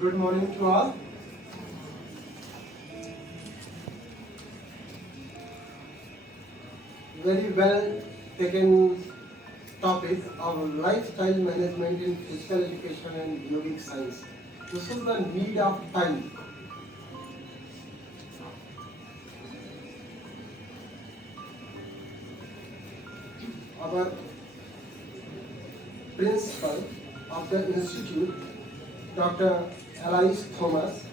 Good morning to all. Very well taken topic of lifestyle management in physical education and yogic science. This is the need of time. Our principal of the institute, Dr. Alice Thomas,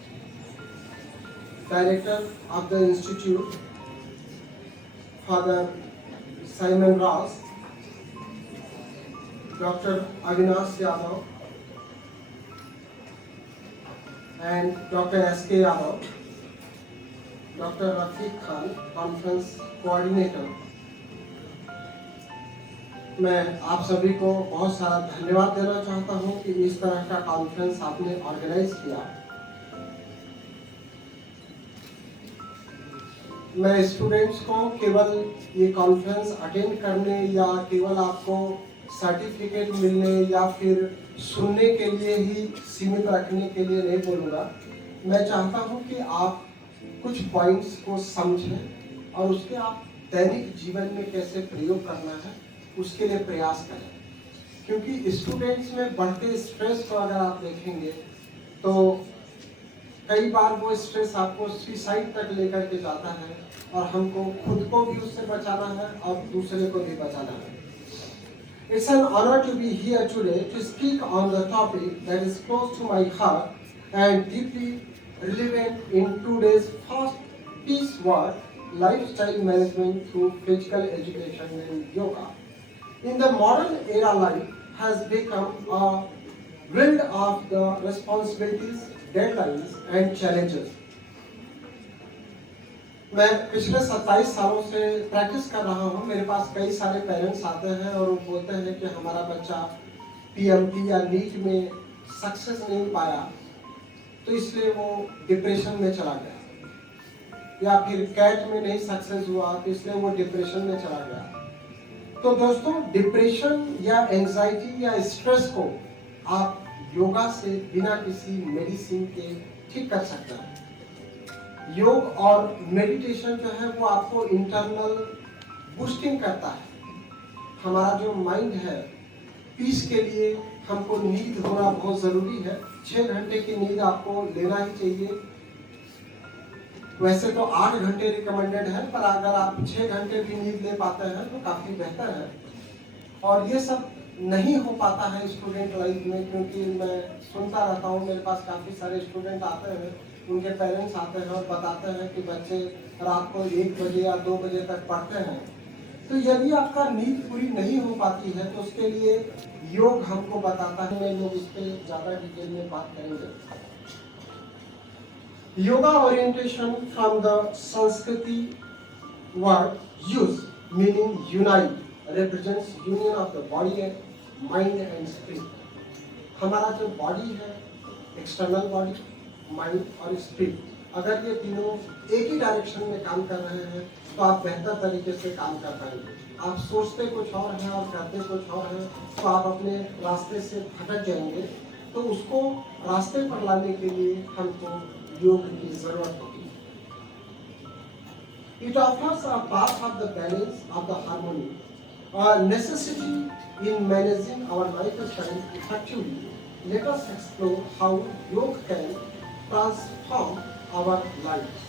director of the institute, Father Simon Ross, Dr. Avinash Yadav, and Dr. S.K. Yadav, Dr. Rafiq Khan, conference coordinator. मैं आप सभी को बहुत सारा धन्यवाद देना चाहता हूं कि इस तरह का कॉन्फ्रेंस आपने ऑर्गेनाइज किया। मैं स्टूडेंट्स को केवल ये कॉन्फ्रेंस अटेंड करने या केवल आपको सर्टिफिकेट मिलने या फिर सुनने के लिए ही सीमित रखने के लिए नहीं बोलूँगा। मैं चाहता हूँ कि आप कुछ पॉइंट्स को समझें और उसके आप दैनिक जीवन में कैसे प्रयोग करना है उसके लिए प्रयास करें, क्योंकि स्टूडेंट्स में बढ़ते स्ट्रेस को अगर आप देखेंगे तो कई बार वो स्ट्रेस आपको सुसाइड तक लेकर के जाता है और हमको खुद को भी उससे बचाना है और दूसरे को भी बचाना है। It's an honor to be here today to speak on the topic that is close to my heart and deeply relevant in today's fast-paced world, lifestyle management through physical education and yoga. In the modern era, life has become a world of the responsibilities, deadlines and challenges. मैं पिछले 27 सालों से practice कर रहा हूँ। मेरे पास कई सारे पेरेंट्स आते हैं और वो बोलते हैं कि हमारा बच्चा पीएमटी या नीट में सक्सेस नहीं पाया तो इसलिए वो डिप्रेशन में चला गया, या फिर कैट में नहीं सक्सेस हुआ तो इसलिए वो डिप्रेशन में चला गया। तो दोस्तों, डिप्रेशन या एंजाइटी या स्ट्रेस को आप योगा से बिना किसी मेडिसिन के ठीक कर सकते हैं। योग और मेडिटेशन जो है वो आपको इंटरनल बूस्टिंग करता है। हमारा जो माइंड है, पीस के लिए हमको नींद होना बहुत ज़रूरी है। 6 घंटे की नींद आपको लेना ही चाहिए। वैसे तो 8 घंटे रिकमेंडेड है, पर अगर आप 6 घंटे भी नींद ले पाते हैं तो काफ़ी बेहतर है। और ये सब नहीं हो पाता है स्टूडेंट लाइफ में, क्योंकि मैं सुनता रहता हूँ, मेरे पास काफ़ी सारे स्टूडेंट आते हैं, उनके पेरेंट्स आते हैं और बताते हैं कि बच्चे रात को 1 बजे या 2 बजे तक पढ़ते हैं। तो यदि आपका नींद पूरी नहीं हो पाती है तो उसके लिए योग हमको बताता है। मैं लोग इस पर ज़्यादा डिटेल में बात करेंगे। Yoga orientation from the Sanskriti word use, meaning unite, represents union of the body and mind and spirit. हमारा जो बॉडी है, एक्सटर्नल बॉडी, माइंड और स्पिरिट, अगर ये तीनों एक ही डायरेक्शन में काम कर रहे हैं तो आप बेहतर तरीके से काम कर पाएंगे। आप सोचते कुछ और हैं और करते कुछ और हैं तो आप अपने रास्ते से भटक जाएंगे। तो उसको रास्ते पर लाने के लिए हमको योग की जरूरत होती है। It offers a path of the balance of the harmony, a necessity in managing our lifestyle effectively. Let us explore how yoga can transform our lives.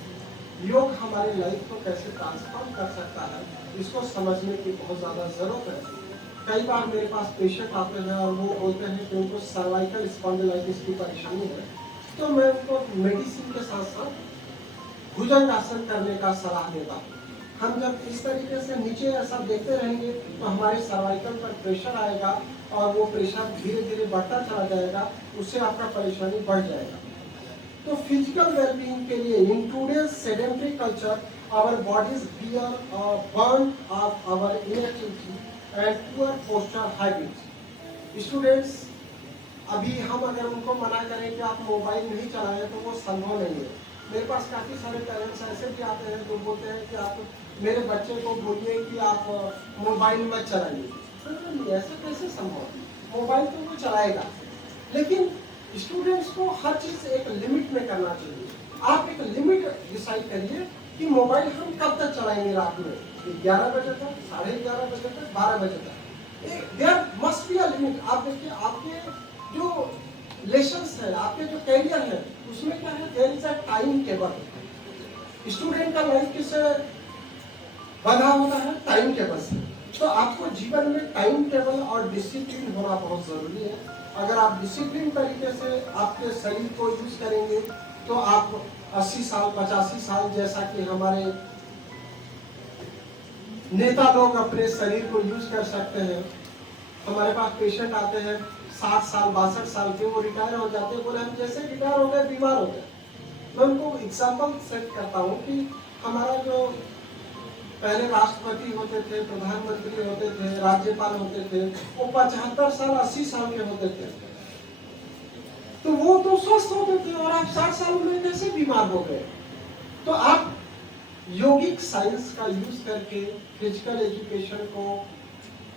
योग हमारे लाइफ को कैसे ट्रांसफॉर्म कर सकता है, इसको समझने की बहुत ज़्यादा ज़रूरत है। कई बार मेरे पास पेशेंट आते हैं और वो बोलते हैं कि उनको सर्वाइकल स्पॉन्डिलाइटिस की परेशानी है, तो मैं उनको मेडिसिन के साथ साथ भुजंगासन करने का सलाह देता हूँ। हम जब इस तरीके से नीचे ऐसा देखते रहेंगे तो हमारे सर्वाइकल पर प्रेशर आएगा और वो प्रेशर धीरे धीरे बढ़ता चला जाएगा, उससे आपका परेशानी बढ़ जाएगा। तो फिजिकल वेलबींग के लिए in today's sedentary culture our bodies bear burn of our inactivity and poor posture habits. Students, अभी हम अगर उनको मना करें कि आप मोबाइल नहीं चलाएं तो वो संभव नहीं है। मेरे पास काफ़ी सारे पेरेंट्स ऐसे भी आते हैं जो बोलते हैं कि आप मेरे बच्चे को बोलिए कि आप मोबाइल मत चलाइए। तो ऐसा कैसे संभव? मोबाइल तो वो चलाएगा, लेकिन स्टूडेंट्स को हर चीज एक लिमिट में करना चाहिए। आप एक लिमिट डिसाइड करिए कि मोबाइल हम कब तक चलाएंगे रात में, 11 बजे तक, 11:30 बजे तक, 12 बजे तक। There must be a limit. आप देखिए आपके जो लेसन्स है, आपके जो कैरियर है, उसमें क्या है, there is a time table. Student का लाइफ किससे बंधा होता है, टाइम टेबल से। तो आपको जीवन में टाइम टेबल और डिसिप्लिन होना बहुत जरूरी है। अगर आप डिसिप्लिन तरीके से आपके शरीर को यूज करेंगे तो आप 80 साल 85 साल, जैसा कि हमारे नेता लोग अपने शरीर को यूज कर सकते हैं। हमारे पास पेशेंट आते हैं 60 साल 62 साल के, वो रिटायर हो जाते हैं, बोले हम जैसे रिटायर हो गए बीमार हो गए। मैं उनको एग्जाम्पल सेट करता हूँ कि हमारा जो पहले राष्ट्रपति होते थे, प्रधानमंत्री होते थे, राज्यपाल होते थे, वो 75 साल 80 साल के होते थे, तो वो तो स्वस्थ होते थे, और आप 60 साल में कैसे बीमार हो गए? तो आप योगिक साइंस का यूज करके, फिजिकल एजुकेशन को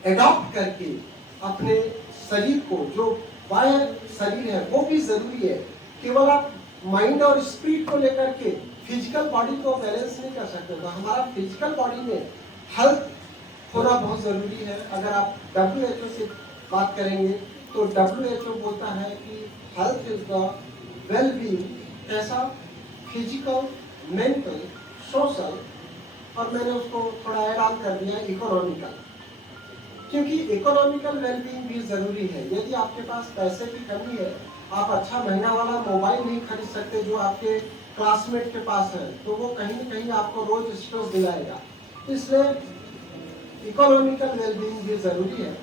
एडॉप्ट करके अपने शरीर को, जो बाह्य शरीर है वो भी जरूरी है। केवल आप माइंड और स्पिरिट को लेकर के फिजिकल बॉडी को बैलेंस नहीं कर सकते। तो हमारा फिजिकल बॉडी में हेल्थ होना बहुत जरूरी है। अगर आप WHO से बात करेंगे तो WHO बोलता है कि health is the well being, कैसा, फिजिकल, मेंटल, सोशल, और मैंने उसको थोड़ा ऐड ऑन कर दिया इकोनॉमिकल, क्योंकि इकोनॉमिकल वेलबीइंग भी जरूरी है। यदि आपके पास पैसे की कमी है, आप अच्छा महीना वाला मोबाइल नहीं खरीद सकते जो आपके क्लासमेट के पास है, तो वो कहीं न कहीं आपको रोज स्ट्रेस दिलाएगा। इसलिए इकोनॉमिकल वेलबीइंग भी जरूरी है।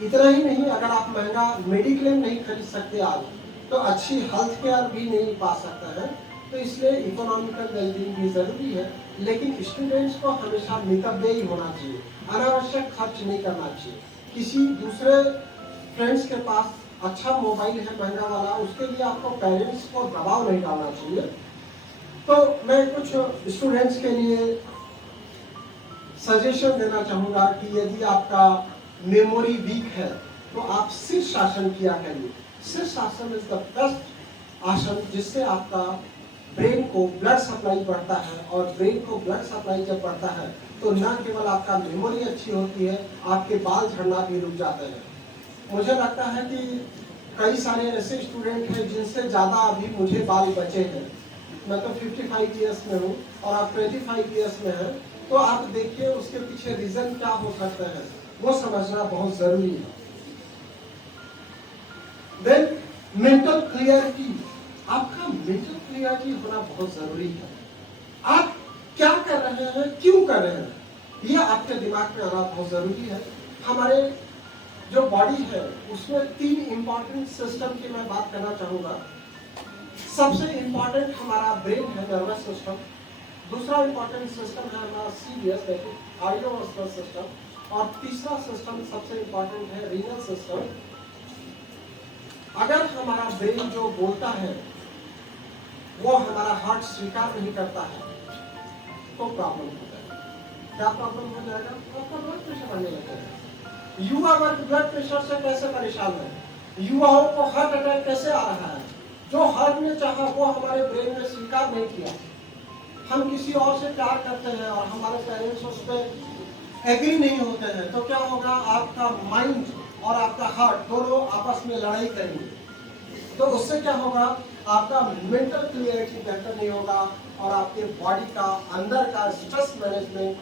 इतना ही नहीं, अगर आप महंगा मेडिक्लेम नहीं खरीद सकते आज, तो अच्छी हेल्थ केयर भी नहीं पा सकते हैं। तो इसलिए इकोनॉमिकल वेलबीइंग भी जरूरी है। लेकिन स्टूडेंट्स को हमेशा मितव्ययी होना चाहिए, अनावश्यक खर्च नहीं करना चाहिए। किसी दूसरे फ्रेंड्स के पास अच्छा मोबाइल है महंगा वाला, उसके लिए आपको पेरेंट्स को दबाव नहीं डालना चाहिए। तो मैं कुछ स्टूडेंट्स के लिए सजेशन देना चाहूंगा कि यदि आपका मेमोरी वीक है तो आप शीर्षासन किया करिए। शीर्षासन इज द बेस्ट आसन, जिससे आपका ब्रेन को ब्लड सप्लाई बढ़ता है, और ब्रेन को ब्लड सप्लाई जब बढ़ता है तो न केवल आपका मेमोरी अच्छी होती है, आपके बाल झड़ना भी रुक जाते हैं। मुझे लगता है कि कई सारे ऐसे स्टूडेंट हैं जिनसे ज़्यादा अभी मुझे बाल बचे हैं। मैं तो 55 ईयर्स में हूँ और आप 25 ईयर्स में हैं, तो आप देखिए उसके पीछे रीजन क्या हो सकते हैं, वो समझना बहुत जरूरी है। देन मेंटल क्लियरिटी, आपका मेंटल क्लियरिटी होना बहुत जरूरी है। आप क्या कर रहे हैं, क्यों कर रहे हैं, यह आपके दिमाग में आना बहुत जरूरी है। हमारे जो बॉडी है उसमें 3 इंपॉर्टेंट सिस्टम की मैं बात करना चाहूंगा। सबसे इंपॉर्टेंट हमारा ब्रेन है, नर्वस सिस्टम। दूसरा इंपॉर्टेंट सिस्टम है हमारा CVS, कार्डियोवास्कुलर सिस्टम, और तीसरा सिस्टम सबसे इंपॉर्टेंट है रीनल सिस्टम। अगर हमारा ब्रेन जो बोलता है वो हमारा हार्ट स्वीकार नहीं करता है तो प्रॉब्लम हो जाएगा। क्या प्रॉब्लम हो जाएगा? आपका ब्लड प्रेशर बढ़ने लगेगा। युवा वर्ग ब्लड प्रेशर से कैसे परेशान है, युवाओं को हार्ट अटैक कैसे आ रहा है? जो हार्ट ने चाहा वो हमारे ब्रेन में स्वीकार नहीं किया। हम किसी और से प्यार करते हैं और हमारे पेरेंट्स उस पर एग्री नहीं होते हैं, तो क्या होगा, आपका माइंड और आपका हार्ट दोनों आपस में लड़ाई करेंगे। तो उससे क्या होगा, आपका मेंटल क्लियरिटी बेहतर नहीं होगा और आपके बॉडी का अंदर का स्ट्रेस मैनेजमेंट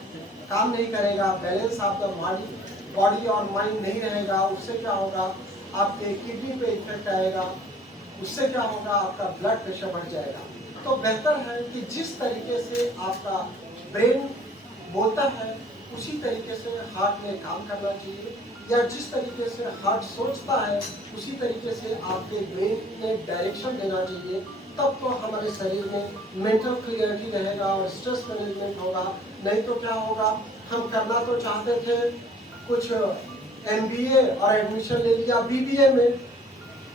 काम नहीं करेगा, बैलेंस ऑफ द बॉडी और माइंड नहीं रहेगा। उससे क्या होगा, आपके किडनी पे इफेक्ट आएगा, उससे क्या होगा, आपका ब्लड प्रेशर बढ़ जाएगा। तो बेहतर है कि जिस तरीके से आपका ब्रेन बोलता है उसी तरीके से हार्ट में काम करना चाहिए, या जिस तरीके से हार्ट सोचता है उसी तरीके से आपके ब्रेन में डायरेक्शन देना चाहिए। तब तो हमारे शरीर में मेंटल क्लियरिटी रहेगा और स्ट्रेस मैनेजमेंट होगा। नहीं तो क्या होगा, हम करना तो चाहते थे कुछ MBA और एडमिशन ले लिया BBA में,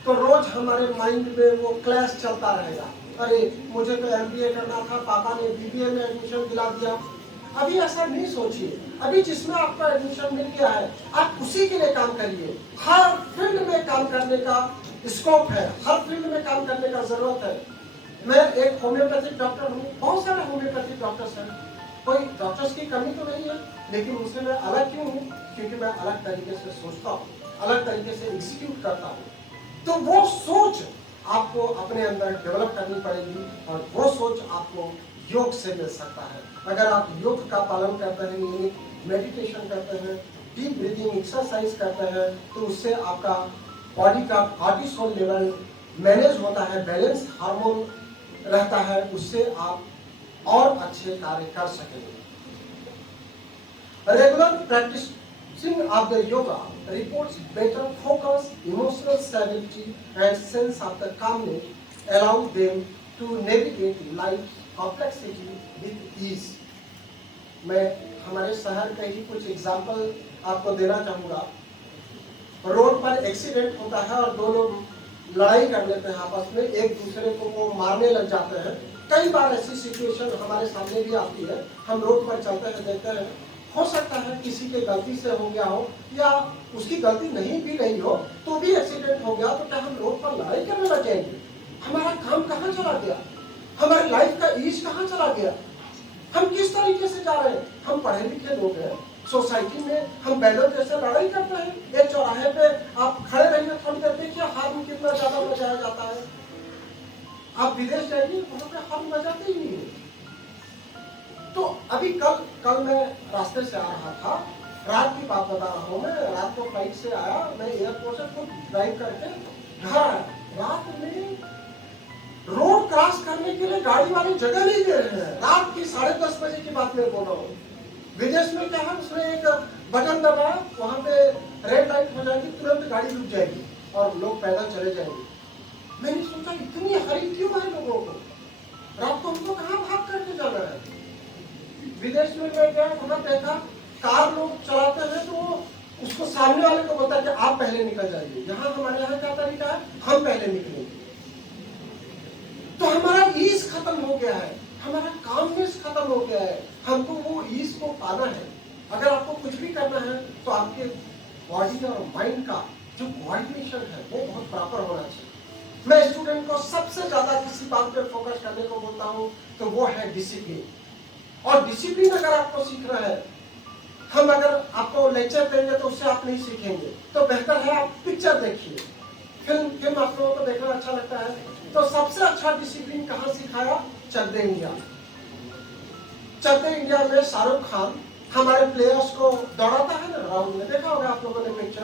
तो रोज हमारे माइंड में वो क्लैश चलता रहेगा, अरे मुझे तो MBA करना था, पापा ने BBA में एडमिशन दिला दिया। अभी ऐसा नहीं सोचिए, अभी जिसमें आपका एडमिशन मिल गया है आप उसी के लिए काम करिए। हर फील्ड में काम करने का स्कोप है, हर फील्ड में काम करने का जरूरत है। मैं एक होम्योपैथिक डॉक्टर हूँ, बहुत सारे होम्योपैथिक डॉक्टर्स हैं, कोई डॉक्टर्स की कमी तो नहीं है, लेकिन उनसे मैं अलग क्यों हूँ? क्योंकि मैं अलग तरीके से सोचता हूँ, अलग तरीके से एग्जीक्यूट करता हूँ। तो वो सोच आपको अपने अंदर डेवलप करनी पड़ेगी और वो सोच आपको योग से मिल सकता है। अगर आप योग का पालन करते हैं, नियमित मेडिटेशन करते हैं, डीप ब्रीदिंग एक्सरसाइज करते हैं, तो उससे आपका बॉडी का कॉर्टिसोल लेवल मैनेज होता है, बैलेंस हार्मोन रहता है, उससे आप और अच्छे कार्य कर सकेंगे। Regular practicing of the yoga reports better focus, emotional stability and sense of the calmness, allow them to navigate life's complexity with ease. मैं हमारे शहर के ही कुछ एग्जाम्पल आपको देना चाहूँगा। रोड पर एक्सीडेंट होता है और दो लोग लड़ाई कर लेते हैं आपस में, एक दूसरे को वो मारने लग जाते हैं। कई बार ऐसी सिचुएशन हमारे सामने भी आती है, हम रोड पर चलते हैं, देखते हैं, हो सकता है किसी के गलती से हो गया हो या उसकी गलती नहीं भी रही हो तो भी एक्सीडेंट हो गया, तो क्या हम रोड पर लड़ाई करने लग जाएंगे? हमारा काम कहाँ चला गया? हमारी लाइफ का ईज कहाँ चला गया? हम किस तरीके से जा रहे हैं? हम पढ़े लिखे लोग हैं, सोसाइटी में हम बैलों जैसे लड़ाई करते हैं। एक चौराहे पे आप खड़े रहिए थोड़ी देर, देखिए हार्न कितना ज्यादा बजाया जाता है। आप विदेश जाइए, वहां पे हार्न बजाते ही नहीं है। तो अभी कल मैं रास्ते से आ रहा था, रात की बात बता रहा हूँ, मैं रात को फ्लाइट से आया, मैं एयरपोर्ट से खुद ड्राइव करके घर आया। रात में रोड क्रॉस करने के लिए गाड़ी वाले जगह नहीं दे रहे हैं। रात की 10:30 बजे की बात मैं बोल रहा हूँ। विदेश में क्या है, उसने एक बटन दबाया, वहां पे रेड लाइट हो जाएगी, तुरंत गाड़ी रुक जाएगी और लोग पैदल चले जाएंगे। मैंने सोचा इतनी हरी क्यों है लोगों को? रात को हमको कहाँ भाग करके जाना है? विदेश में मैं गया, वहां देखा कार लोग चलाते हैं तो उसको सामने वाले को बोलता है कि आप पहले निकल जाइए। यहाँ हमारे यहाँ क्या तरीका है, हम पहले निकलेंगे। तो हमारा ईज खत्म हो गया है, हमारा कामनेस खत्म हो गया है। हमको वो ईज को पाना है। अगर आपको कुछ भी करना है तो आपके बॉडी और माइंड का जो कोऑर्डिनेशन है वो बहुत प्रॉपर होना चाहिए। मैं स्टूडेंट को सबसे ज्यादा किसी बात पे फोकस करने को बोलता हूँ तो वो है डिसिप्लिन। और डिसिप्लिन अगर आपको सीखना है, हम अगर आपको लेक्चर देंगे तो उससे आप नहीं सीखेंगे, तो बेहतर है आप पिक्चर देखिए। फिल्म आप लोगों को देखना अच्छा लगता है, तो सबसे अच्छा डिसिप्लिन कहाँ सिखाया? चक दे इंडिया। चक दे इंडिया में शाहरुख खान हमारे प्लेयर्स को दौड़ाता है ना ग्राउंड में, देखा होगा आप लोगों ने पिक्चर।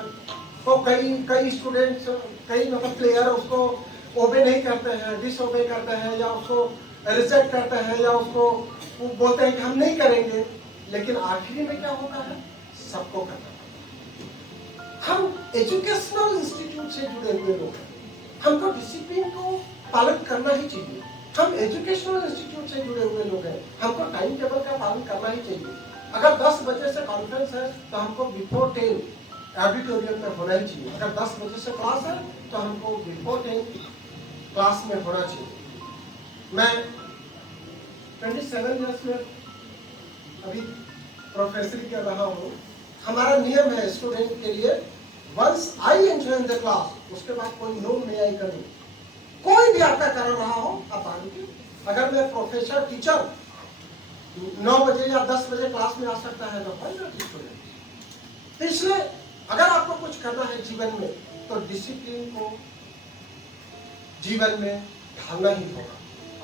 तो कई स्टूडेंट्स, कई मतलब प्लेयर उसको ओबे नहीं करते हैं, डिसओबे करते हैं, या उसको रिजेक्ट करते हैं, या उसको वो बोलते हैं कि हम नहीं करेंगे, लेकिन आखिरी में क्या होता है? सबको करना पड़ता है। हम एजुकेशनल इंस्टीट्यूट से जुड़े हुए लोग हैं, हमको डिसिप्लिन को पालन करना ही चाहिए। हम एजुकेशनल इंस्टीट्यूट से जुड़े हुए लोग हैं, हमको टाइम टेबल का पालन करना ही चाहिए। अगर 10 बजे से कॉन्फ्रेंस है तो हमको बिफोर 10 ऑडिटोरियम में होना ही चाहिए। अगर 10 बजे से क्लास है तो हमको बिफोर 10 क्लास में होना चाहिए। मैं 27 ईयर्स में अभी प्रोफेसरी कर रहा हूँ। हमारा नियम है स्टूडेंट के लिए, once I enter in the class, उसके बाद कोई नो मे आई करूँ। कोई भी आपका कर रहा हो आप आगे। अगर मैं प्रोफेसर टीचर 9 बजे या 10 बजे क्लास में आ सकता है तो इसलिए अगर आपको कुछ करना है जीवन में तो डिसिप्लिन को जीवन में ढालना ही होगा।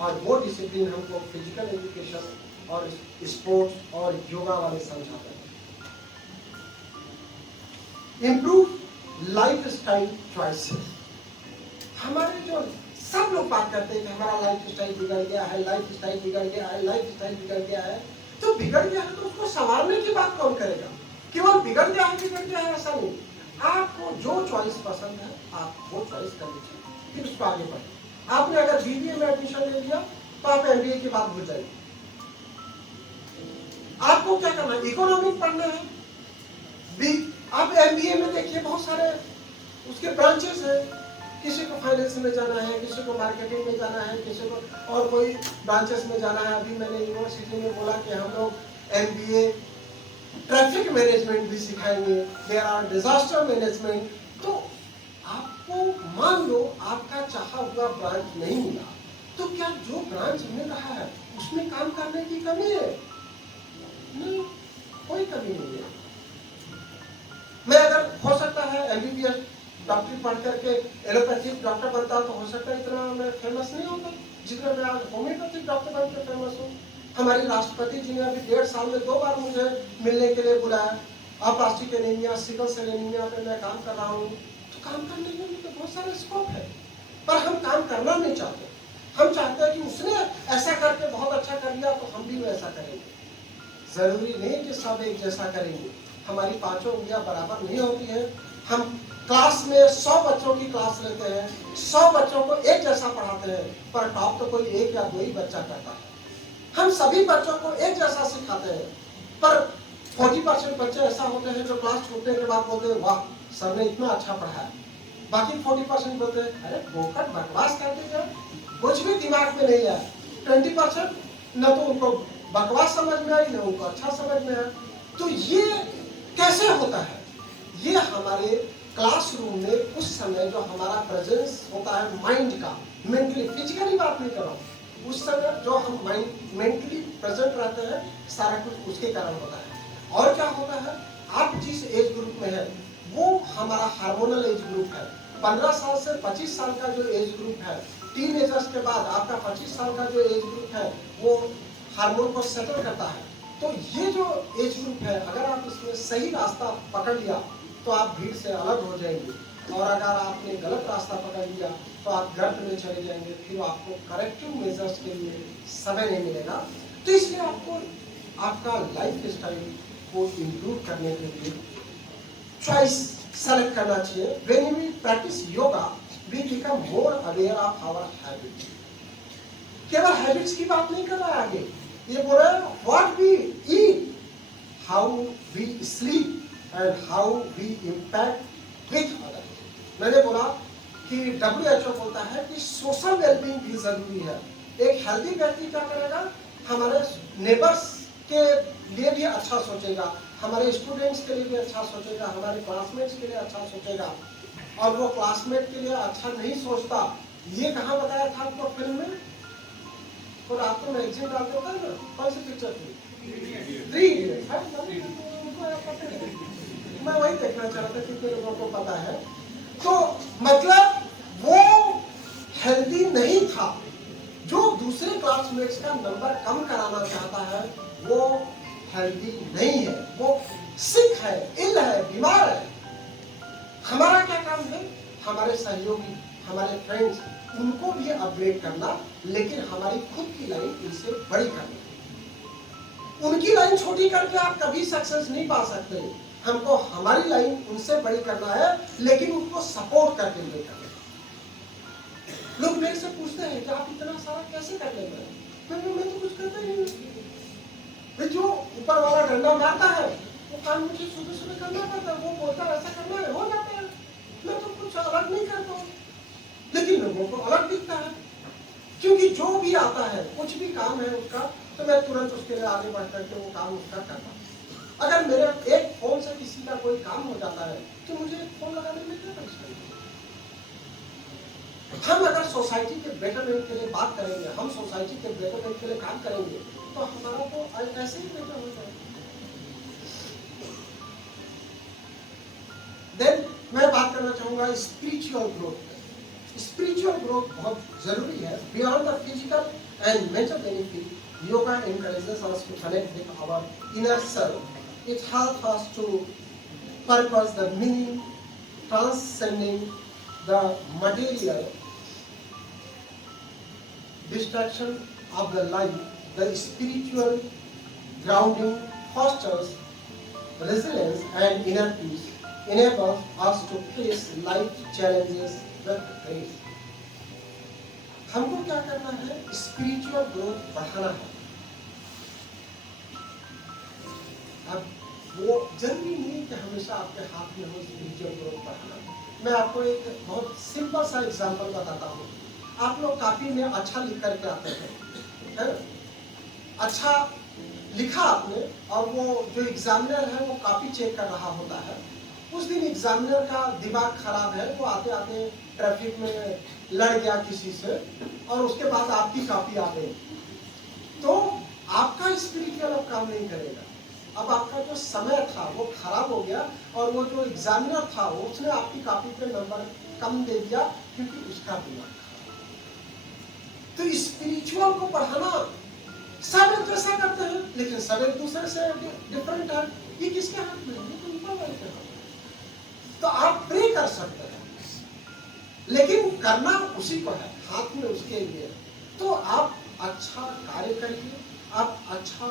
और वो डिसिप्लिन हमको फिजिकल एजुकेशन और स्पोर्ट्स और योगा वाले समझाते हैं। Improve life style choices. हमारे जो सब लोग बात करते हैं कि हमारा लाइफ स्टाइल बिगड़ गया है, लाइफ स्टाइल बिगड़ गया है, लाइफ स्टाइल बिगड़ गया है। तो बिगड़ गया है तो उसको संवारने की बात कौन करेगा? केवल बिगड़ गया है ऐसा नहीं। आपको जो चॉइस पसंद है आप वो चॉइस कर लीजिए, फिर उसको आगे बढ़िए। आपने अगर बीबीए में एडमिशन ले लिया तो आप एमबीए की बात भूल जाइए। आपको क्या करना है? इकोनॉमिक पढ़ना है, आप एमबीए में देखिए बहुत सारे उसके ब्रांचेस हैं। किसी को फाइनेंस में जाना है, किसी को मार्केटिंग में जाना है, किसी को और कोई ब्रांचेस में जाना है। अभी मैंने यूनिवर्सिटी में बोला कि हम लोग एमबीए ट्रैफिक मैनेजमेंट भी सिखाएंगे, देयर आर डिजास्टर मैनेजमेंट। तो आपको आपको मान लो आपका चाहा हुआ ब्रांच नहीं मिला, तो क्या जो ब्रांच मिल रहा है उसमें काम करने की कमी है? नहीं, कोई कमी नहीं है। मैं अगर हो सकता है एमबीबीएस डॉक्टरी पढ़ करके एलोपैथिक डॉक्टर बनता तो हो सकता है इतना मैं फेमस नहीं होता जितना मैं आज होम्योपैथिक डॉक्टर बन के फेमस हूँ। हमारे राष्ट्रपति जी ने अभी 1.5 साल में 2 बार मुझे मिलने के लिए बुलाया। Plastic anaemia, sickle cell anaemia पे मैं काम कर रहा हूँ। तो काम करने में तो बहुत सारे स्कोप है, पर हम काम करना नहीं चाहते। हम चाहते हैं कि उसने ऐसा करके बहुत अच्छा कर लिया तो हम भी वैसा करेंगे। जरूरी नहीं कि सब एक जैसा करेंगे। हमारी पांचों उंगलियां बराबर नहीं होती है। हम क्लास में 100 बच्चों की क्लास लेते हैं, 100 बच्चों को एक जैसा पढ़ाते हैं, पर टॉप तो कोई एक या 2 ही बच्चा करता है। हम सभी बच्चों को एक जैसा सिखाते हैं, पर 40% बच्चे ऐसा होते हैं जो क्लास छूटने के बाद बोलते हैं वाह सर ने इतना अच्छा पढ़ाया। बाकी 40% बोलते हैं अरे बोकट बकवास करते हैं, कुछ भी दिमाग में नहीं है। 20% न तो उनको बकवास समझ में आई, न उनको अच्छा समझ में आया। तो ये कैसे होता है? ये हमारे क्लासरूम में उस समय जो हमारा प्रेजेंस होता है माइंड का, मेंटली, फिजिकली बात नहीं कर रहा हूँ, उस समय जो हम माइंड मेंटली प्रेजेंट रहते हैं, सारा कुछ उसके कारण होता है। और क्या होता है, आप जिस एज ग्रुप में है वो हमारा हार्मोनल एज ग्रुप है। 15 साल से 25 साल का जो एज ग्रुप है, टीनेजर्स के बाद आपका 25 साल का जो एज ग्रुप है वो हार्मोन को सेटल करता है। तो ये जो एज ग्रुप है, अगर आप इसमें सही रास्ता पकड़ लिया तो आप भीड़ से अलग हो जाएंगे, और अगर आपने गलत रास्ता पकड़ लिया तो आप गर्त में चले जाएंगे। फिर आपको करेक्टिव मेजर्स के लिए समय नहीं मिलेगा। तो इसलिए आपको आपका लाइफ स्टाइल को इम्प्रूव करने के लिए चॉइस सेलेक्ट करना चाहिए। When we practise yoga we become more aware of our habit. केवल हैबिट्स की बात नहीं कर रहा है आगे, ये बोल रहा है what we eat, how we sleep and how we impact with other. मैंने बोला कि WHO बोलता है कि सोशल वेलबींग भी जरूरी है। एक हेल्दी व्यक्ति क्या करेगा, हमारे नेबर्स के लिए भी अच्छा सोचेगा, हमारे स्टूडेंट्स के लिए भी अच्छा सोचेगा, हमारे क्लासमेट्स के लिए अच्छा सोचेगा। और वो क्लासमेट के लिए अच्छा नहीं सोचता, ये कहाँ बताया था आपको फिल्म में? तो रात को मैगजीन डालते होता है ना, कौन सी पिक्चर थी? मैं वही देखना चाहता था कितने लोगों को पता है। तो मतलब वो हेल्दी नहीं था। जो दूसरे क्लासमेट्स का नंबर कम कराना चाहता है वो हेल्दी नहीं है, वो सिक है, इल है, बीमार है। हमारा क्या काम है, हमारे सहयोगी, हमारे फ्रेंड्स, उनको भी अपग्रेड करना, लेकिन हमारी खुद की लाइन इनसे बड़ी करनी। उनकी लाइन छोटी करके आप कभी सक्सेस नहीं पा सकते। हमको हमारी लाइन उनसे बड़ी करना है, लेकिन उनको सपोर्ट करके नहीं करना। लोग मेरे से पूछते हैं कि आप इतना सारा कैसे कर लेते हैं? मैं तो कुछ करता ही नहीं। जो ऊपर वाला डंडा मारता है वो काम मुझे सुबह सुबह करना पड़ता है, वो बोलता है ऐसा करना है, हो जाता है। मैं तो कुछ अलग नहीं करता हूँ, लेकिन लोगों को अलग दिखता है। क्योंकि जो भी आता है, कुछ भी काम है उसका, तो मैं तुरंत उसके लिए आगे बढ़ करके वो काम उसका करता हूँ। अगर मेरे एक फोन से किसी का कोई काम हो जाता है तो मुझे फोन लगाने में क्या परेशानी है? हम अगर सोसाइटी के बेटरमेंट के लिए बात करेंगे, हम सोसाइटी के बेटरमेंट के लिए काम करेंगे, तो हमारा तो ऐसे ही बेटर हो जाएगा। देन मैं बात करना चाहूंगा स्पिरिचुअल ग्रोथ। स्पिरिचुअल ग्रोथ बहुत जरूरी है। Beyond the physical and mental benefit, yoga encourages us to connect with our inner self. It helps us to purpose the meaning, transcending the material distraction of the life. The spiritual grounding fosters resilience and inner peace, enables us to face life challenges with grace. हमको क्या करना है, spiritual growth बढ़ाना है। अब वो जरूरी नहीं कि हमेशा आपके हाथ में हो स्पिरिचुअल ग्रोथ बढ़ाना। मैं आपको एक बहुत सिंपल सा एग्जांपल बताता हूँ। आप लोग कॉपी में अच्छा लिख करके आते हैं, है ना? अच्छा लिखा आपने, और वो जो एग्जामिनर है वो कॉपी चेक कर रहा होता है, उस दिन एग्जामिनर का दिमाग खराब है, वो आते आते ट्रैफिक में लड़ गया किसी से और उसके बाद आपकी कॉपी आ गई, तो आपका स्पिरिचुअल अब काम नहीं करेगा। अब आपका जो समय था वो खराब हो गया और वो जो एग्जामिनर था उसने आपकी कॉपी पे नंबर कम दे दिया क्योंकि उसका दिमाग खराब। तो स्पिरिचुअल को पढ़ाना सब एक जैसा करते हैं लेकिन सब एक दूसरे से डिफरेंट है। ये किसके हाथ में है? ये तो ऊपर वाले के हाथ में। तो आप प्रे कर सकते हैं लेकिन करना उसी को है, हाथ में उसके लिए। तो आप अच्छा कार्य करिए, आप अच्छा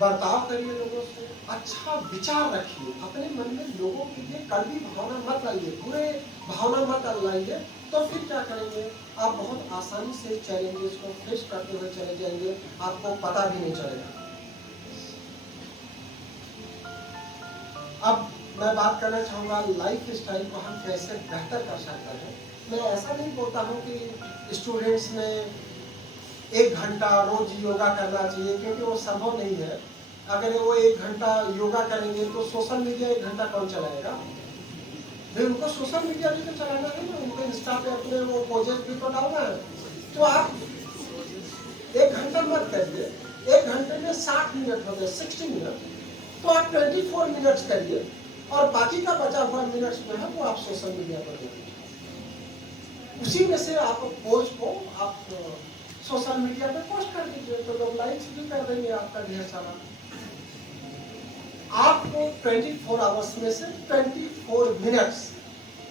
बर्ताव करिए लोगों से, अच्छा विचार रखिए अपने मन में। लोगों के लिए कड़वी भावना मत लाइए, बुरे भावना मत लाइए। तो फिर क्या करेंगे? आप बहुत आसानी से चैलेंजेस को फेस करते हुए चले जाएंगे, आपको पता भी नहीं चलेगा। अब मैं बात करना चाहूँगा लाइफ स्टाइल को हम कैसे बेहतर कर सकते हैं। मैं ऐसा नहीं बोलता हूँ कि स्टूडेंट्स ने 1 घंटा रोज योगा करना चाहिए क्योंकि वो संभव नहीं है। अगर वो 1 घंटा योगा करेंगे तो सोशल मीडिया 1 घंटा कौन चलाएगा? भाई उनको सोशल मीडिया भी तो चलाना है ना, उनको इंस्टा पे अपने वो पोजेस भी तो डालना है। तो आप 1 घंटा मत करिए, 1 घंटे में 60 मिनट होते हैं, 60 मिनट, तो आप 24 मिनट्स करिए और बाकी का बचा हुआ मिनट्स में है वो आप सोशल मीडिया पर दे दीजिए। उसी में से आप पोस्ट को आप सोशल मीडिया पे पोस्ट कर दीजिए तो लोग लाइक्स भी कर देंगे आपका ढेर सारा। आपको 24 आवर्स में से 24 मिनट्स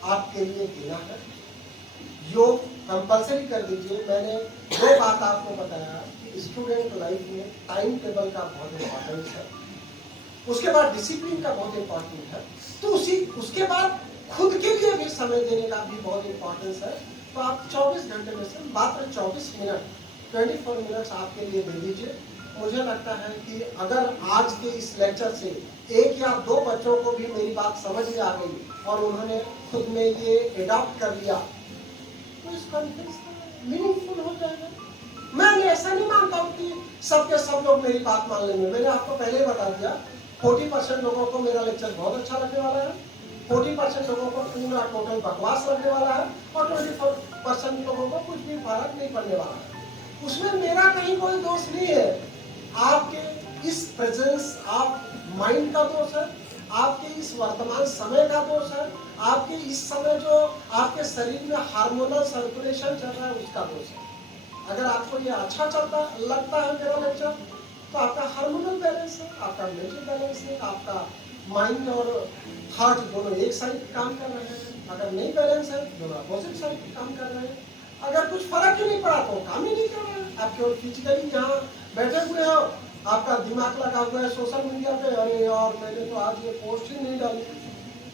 आपके लिए देना है। योग कंपलसरी कर दीजिए। मैंने 2 बात आपको बताया कि स्टूडेंट लाइफ में टाइम टेबल का बहुत इंपॉर्टेंस है, उसके बाद डिसिप्लिन का बहुत इंपॉर्टेंट है, तो उसके बाद खुद के लिए भी समय देने का भी बहुत इंपॉर्टेंस है। तो आप 24 घंटे में से मात्र 24 मिनट 24 मिनट्स आपके लिए दे दीजिए। मुझे लगता है कि अगर आज के इस लेक्चर से 1 या 2 बच्चों को भी मेरी बात समझ में आ गई और उन्होंने खुद में ये एडॉप्ट कर लिया तो इस कॉन्फ्रेंस मीनिंगफुल हो जाएगा। मैं ऐसा नहीं मानता हूँ कि सबके सब लोग मेरी बात मान लेंगे। मैंने आपको पहले ही बता दिया 40% लोगों को मेरा लेक्चर बहुत अच्छा लगने वाला है, 40% लोगों को पूरा टोटल बकवास लगने वाला है और 24% लोगों को कुछ भी फर्क नहीं पड़ने वाला है। उसमें मेरा कहीं कोई दोष नहीं है। आपके इस प्रेजेंस आप माइंड का दोष है, आपके इस वर्तमान समय का दोष है, आपके इस समय जो आपके शरीर में हार्मोनल सर्कुलेशन चल रहा है उसका दोष है। अगर आपको ये अच्छा लगता है मेरा लेक्चर तो आपका हार्मोनल बैलेंस है, आपका मेंटल बैलेंस है, आपका माइंड और हार्ट दोनों एक साइड काम कर रहे हैं। अगर नहीं बैलेंस है दोनों अपोजिट साइड काम कर रहे हैं। अगर कुछ फर्क ही नहीं पड़ा तो काम ही नहीं कर रहे हैं। आप केवल फिजिकली यहाँ बैठे हुए हो, आपका दिमाग लगा हुआ है सोशल मीडिया पे, अरे यार मैंने तो आज ये पोस्ट ही नहीं डाली,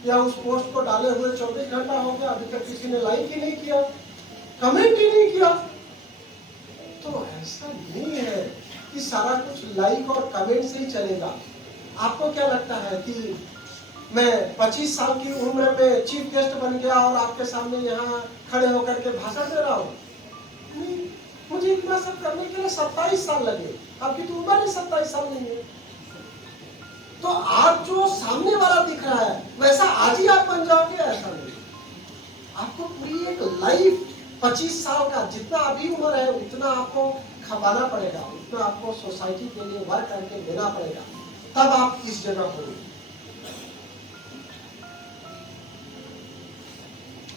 या उस पोस्ट को डाले हुए 24 घंटा हो गया अभी तक किसी ने लाइक ही नहीं किया, कमेंट ही नहीं किया। तो ऐसा नहीं है कि सारा कुछ लाइक और कमेंट से ही चलेगा। आपको क्या लगता है कि मैं 25 साल की उम्र में चीफ गेस्ट बन गया और आपके सामने यहाँ खड़े होकर के भाषण दे रहा हूँ? मुझे इतना सब करने के लिए 27 साल लगे, आपकी तो उम्र ही 27 साल नहीं है। तो आज जो सामने वाला दिख रहा है वैसा आज ही आप बन जाओगे, ऐसा नहीं। आपको पूरी एक लाइफ 25 साल का जितना अभी उम्र है उतना आपको खपाना पड़ेगा, उतना आपको सोसाइटी के लिए वर्क करके देना पड़ेगा, तब आप इस जगह होंगे।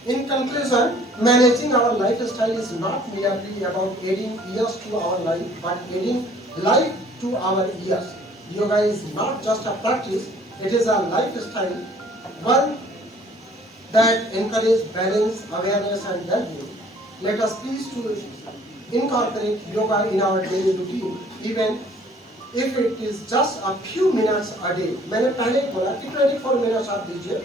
In conclusion, managing our lifestyle is not merely about adding years to our life, but adding life to our years. Yoga is not just a practice; it is a lifestyle, one that encourages balance, awareness, and well-being. Let us please to incorporate yoga in our daily routine, even if it is just a few minutes a day. मैंने पहले बोला कि 24 minutes आप दीजिए.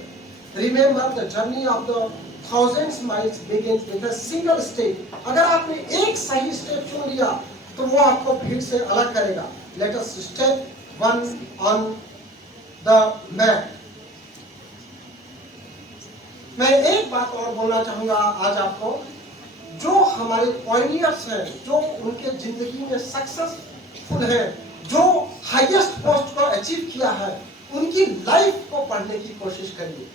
Remember the journey of the thousands miles begins with a single step. अगर आपने एक सही स्टेप चुन लिया तो वो आपको भीड़ से अलग करेगा. Let us step one on the map. मैं एक बात और बोलना चाहूंगा आज आपको, जो हमारे पॉइनियर्स हैं, जो उनके जिंदगी में सक्सेसफुल हैं, जो हाईएस्ट पोस्ट को अचीव किया है, उनकी लाइफ को पढ़ने की कोशिश करिए।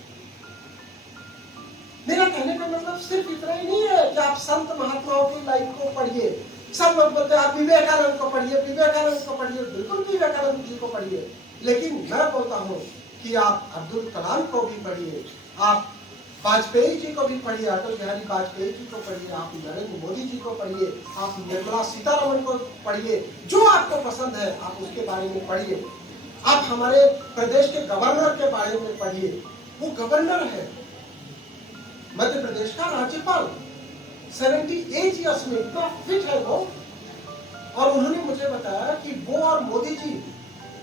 मेरा कहने का मतलब सिर्फ इतना ही नहीं है कि आप संत महात्माओं की लाइफ को पढ़िए। सब लोग बोलते हैं आप विवेकानंद को पढ़िए, विवेकानंद को पढ़िए, बिल्कुल विवेकानंद जी को पढ़िए, लेकिन मैं बोलता हूँ कि आप अब्दुल कलाम को भी पढ़िए, आप वाजपेयी जी को भी पढ़िए, अटल बिहारी वाजपेयी जी को पढ़िए, आप नरेंद्र मोदी जी को पढ़िए, आप निर्मला सीतारमण को पढ़िए, जो आपको पसंद है आप उसके बारे में पढ़िए। आप हमारे प्रदेश के गवर्नर के बारे में पढ़िए, वो गवर्नर है, मध्य प्रदेश का राज्यपाल, 78 ईयर्स में इतना फिट है वो। और उन्होंने मुझे बताया कि वो और मोदी जी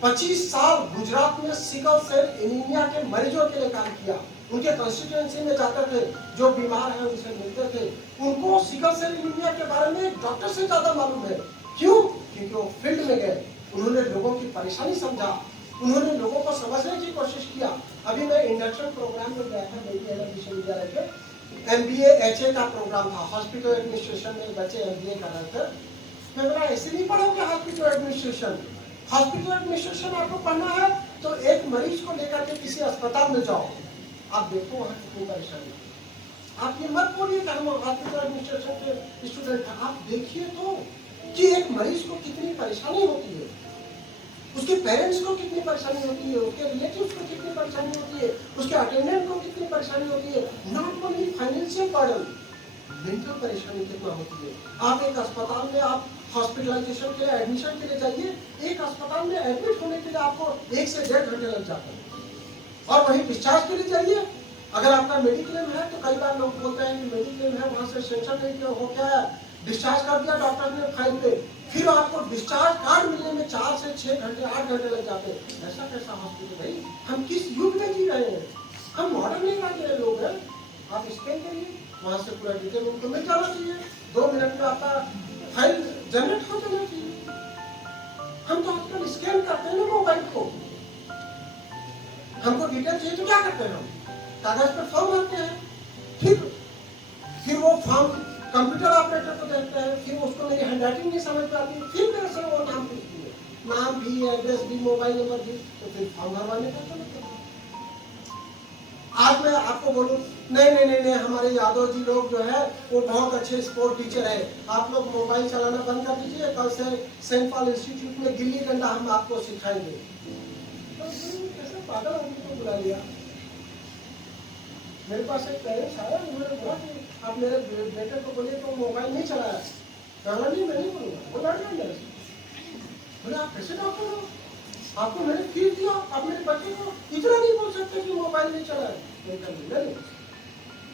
25 साल गुजरात में सिकल सेल एनीमिया के मरीजों के लिए काम किया। उनके कंस्टिट्यूएंसी में जाते थे, जो बीमार है उनसे मिलते थे, उनको सिकल सेल एनीमिया के बारे में डॉक्टर से ज्यादा मालूम है। क्यों? क्योंकि वो फील्ड में गए, उन्होंने लोगों की परेशानी समझा, उन्होंने लोगों को समझने की कोशिश किया। अभी मैं इंडक्शन प्रोग्राम में गया था बेटी विश्वविद्यालय के, MBA HA का प्रोग्राम था, हॉस्पिटल एडमिनिस्ट्रेशन में बच्चे MBA कर रहे थे। मैं बोला ऐसे नहीं पढ़ोगे हॉस्पिटल एडमिनिस्ट्रेशन, हॉस्पिटल एडमिनिस्ट्रेशन आपको पढ़ना है तो एक मरीज को लेकर के किसी अस्पताल में जाओ, आप देखो वहाँ कितनी परेशानी। आप ये मत बोलिए कि हम हॉस्पिटल एडमिनिस्ट्रेशन के स्टूडेंट हैं, आप देखिए तो कि एक मरीज को कितनी परेशानी होती है, उसके पेरेंट्स को कितनी परेशानी होती है, उसके रिलेटिव्स को कितनी परेशानी होती है, उसके अटेंडेंट को कितनी परेशानी होती है। Not only financial burden, mental परेशानी कितना होती है। आप एक अस्पताल में आप हॉस्पिटलाइजेशन के लिए एडमिशन के लिए जाइए, एक अस्पताल में एडमिट होने के लिए आपको 1 से 1.5 घंटे लग जाते हैं, और वहीं डिस्चार्ज के लिए जाइए। अगर आपका मेडिक्लेम है तो कई बार लोग बोलते हैं कि मेडिक्लेम है, वहां से सेंशन नहीं हो क्या है, डिस्चार्ज कर दिया डॉक्टर ने फाइल पे, फिर आपको डिस्चार्ज कार्ड मिलने में 4 से 6 घंटे 8 घंटे लग जाते हैं। ऐसा कैसा हॉस्पिटल भाई? हम किस युग में जी रहे हैं? हम मॉडर्न नहीं रहे लोग हैं। आप स्कैन करिए, वहां से पूरा डिटेल उनको मिल जाना चाहिए, 2 मिनट में आपका फाइल जनरेट हो जाना चाहिए। हम तो आजकल स्कैन करते हैं ना मोबाइल को, हमको डिटेल चाहिए तो क्या करते हैं, हम कागज पर फॉर्म भरते हैं, फिर वो फॉर्म कंप्यूटर ऑपरेटर को देखते हैं, फिर उसको मेरी हैंडराइटिंग नहीं समझ में आती, फिर मेरे से वो नाम पूछती है, नाम भी, एड्रेस भी, मोबाइल नंबर भी, तो फिर फॉर्म भरवाने का चलता है। आज मैं आपको बोलूं नहीं, हमारे यादव जी लोग जो है वो बहुत अच्छे स्पोर्ट टीचर है, आप लोग मोबाइल चलाना बंद कर दीजिए, कल से सेंट पॉल इंस्टीट्यूट में गिल्ली डंडा हम आपको सिखाएंगे। तो पागल आदमी को बुला लिया। मेरे पास एक पेरेंट्स आया, उन्होंने बोला कि आप मेरे बेटे को बोलिए तो मोबाइल नहीं चलाया। नहीं, मैं नहीं बोलूँगा, वो लड़ गया मेरे से। बोले आप कैसे डॉक्टर हो, आपको मैंने फीस दिया, आप मेरे बच्चे को इतना नहीं बोल सकते कि मोबाइल नहीं चलाए।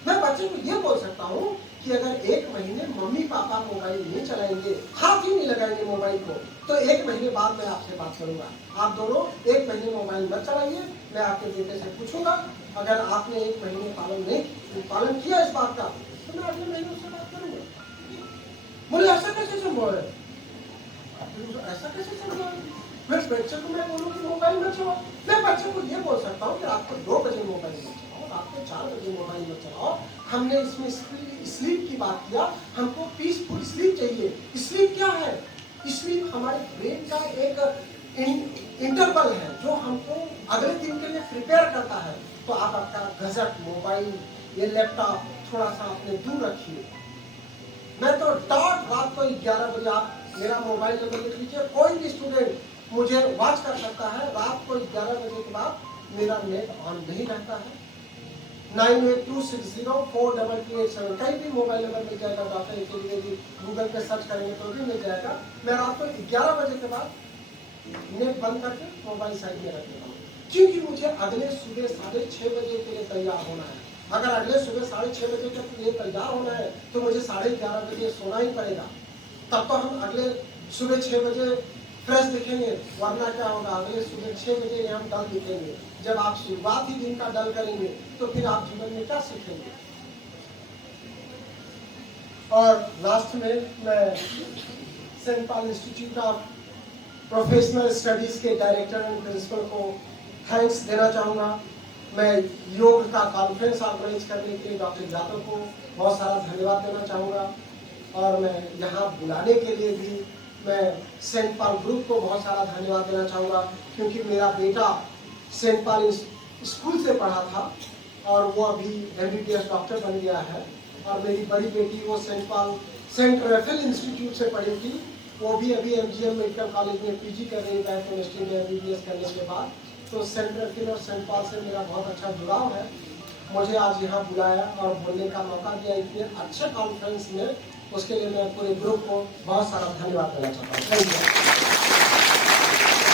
मैं बच्चे को ये बोल सकता हूँ कि अगर 1 महीने मम्मी पापा मोबाइल नहीं चलाएंगे, हाथ ही नहीं लगाएंगे मोबाइल को, तो 1 महीने बाद मैं आपसे बात करूंगा। आप दोनों 1 महीने मोबाइल मत चलाइए, मैं आपके बेटे से पूछूंगा, अगर आपने 1 महीने पालन किया इस बात का, तो मैं अगले महीने उससे बात करूंगा। बोले ऐसा कैसे संभव है, ऐसा कैसे संभव है? मैं बच्चे को मैं बोलूँ कि मोबाइल मत चलाओ, मैं बच्चे को ये बोल सकता हूँ कि आपको 2 बजे मोबाइल मत चलाओ, आपको 4 बजे मोबाइल मत चलाओ। हमने इसमें स्लीप की बात किया, हमको पीसफुल स्लीप चाहिए। स्लीप क्या है? स्लीप हमारे ब्रेन का एक इंटरवल है जो हमको अगले दिन के लिए प्रिपेयर करता है। तो आप आपका गजट, मोबाइल, ये लैपटॉप थोड़ा सा अपने दूर रखिए। मैं तो डॉट रात को 11 बजे आप मेरा मोबाइल नंबर लिख लीजिए, कोई भी स्टूडेंट मुझे वॉच कर सकता है। रात को 11 बजे के बाद मेरा नेट ऑन नहीं रहता है। 9826042287 कहीं भी मोबाइल नंबर मिल जाएगा, डॉक्टर के लिए भी गूगल पे सर्च करेंगे तो भी मिल जाएगा। मैं रात को 11 बजे के बाद नेट बंद करके मोबाइल साइड में रख देता हूँ, क्योंकि मुझे अगले सुबह 6:30 बजे के लिए तैयार होना है। अगर अगले सुबह 6:30 बजे के लिए तैयार होना है तो मुझे 11:30 बजे सोना ही पड़ेगा, तब तो हम अगले सुबह 6 बजे फ्रेश दिखेंगे। वरना क्या होगा, अगले सुबह 6 बजे हम डल दिखेंगे। जब आप शुरुआत ही दिन का डल करेंगे तो फिर आप जीवन में क्या सीखेंगे। और लास्ट में मैं Saint Paul Institute of Professional Studies के डायरेक्टर एंड प्रिंसिपल को थैंक्स देना चाहूँगा। मैं योग का कॉन्फ्रेंस ऑर्गेनाइज करने के लिए डॉक्टर यादव को बहुत सारा धन्यवाद देना चाहूँगा। और मैं यहाँ बुलाने के लिए भी मैं सेंट पॉल ग्रुप को बहुत सारा धन्यवाद देना चाहूँगा, क्योंकि मेरा बेटा सेंट पॉल स्कूल से पढ़ा था और वो अभी MBBS डॉक्टर बन गया है। और मेरी बड़ी बेटी वो सेंट राफेल इंस्टीट्यूट से पढ़ी थी, वो भी अभी MGM मेडिकल कॉलेज में PG कर रही है बायोकेमिस्ट्री में MBBS करने के बाद। तो सेंट राफेल और सेंट पॉल से मेरा बहुत अच्छा जुड़ाव है। मुझे आज यहाँ बुलाया और बोलने का मौका दिया इतने अच्छे कॉन्फ्रेंस में, उसके लिए मैं पूरे ग्रुप को बहुत सारा धन्यवाद देना चाहता हूँ। Thank you.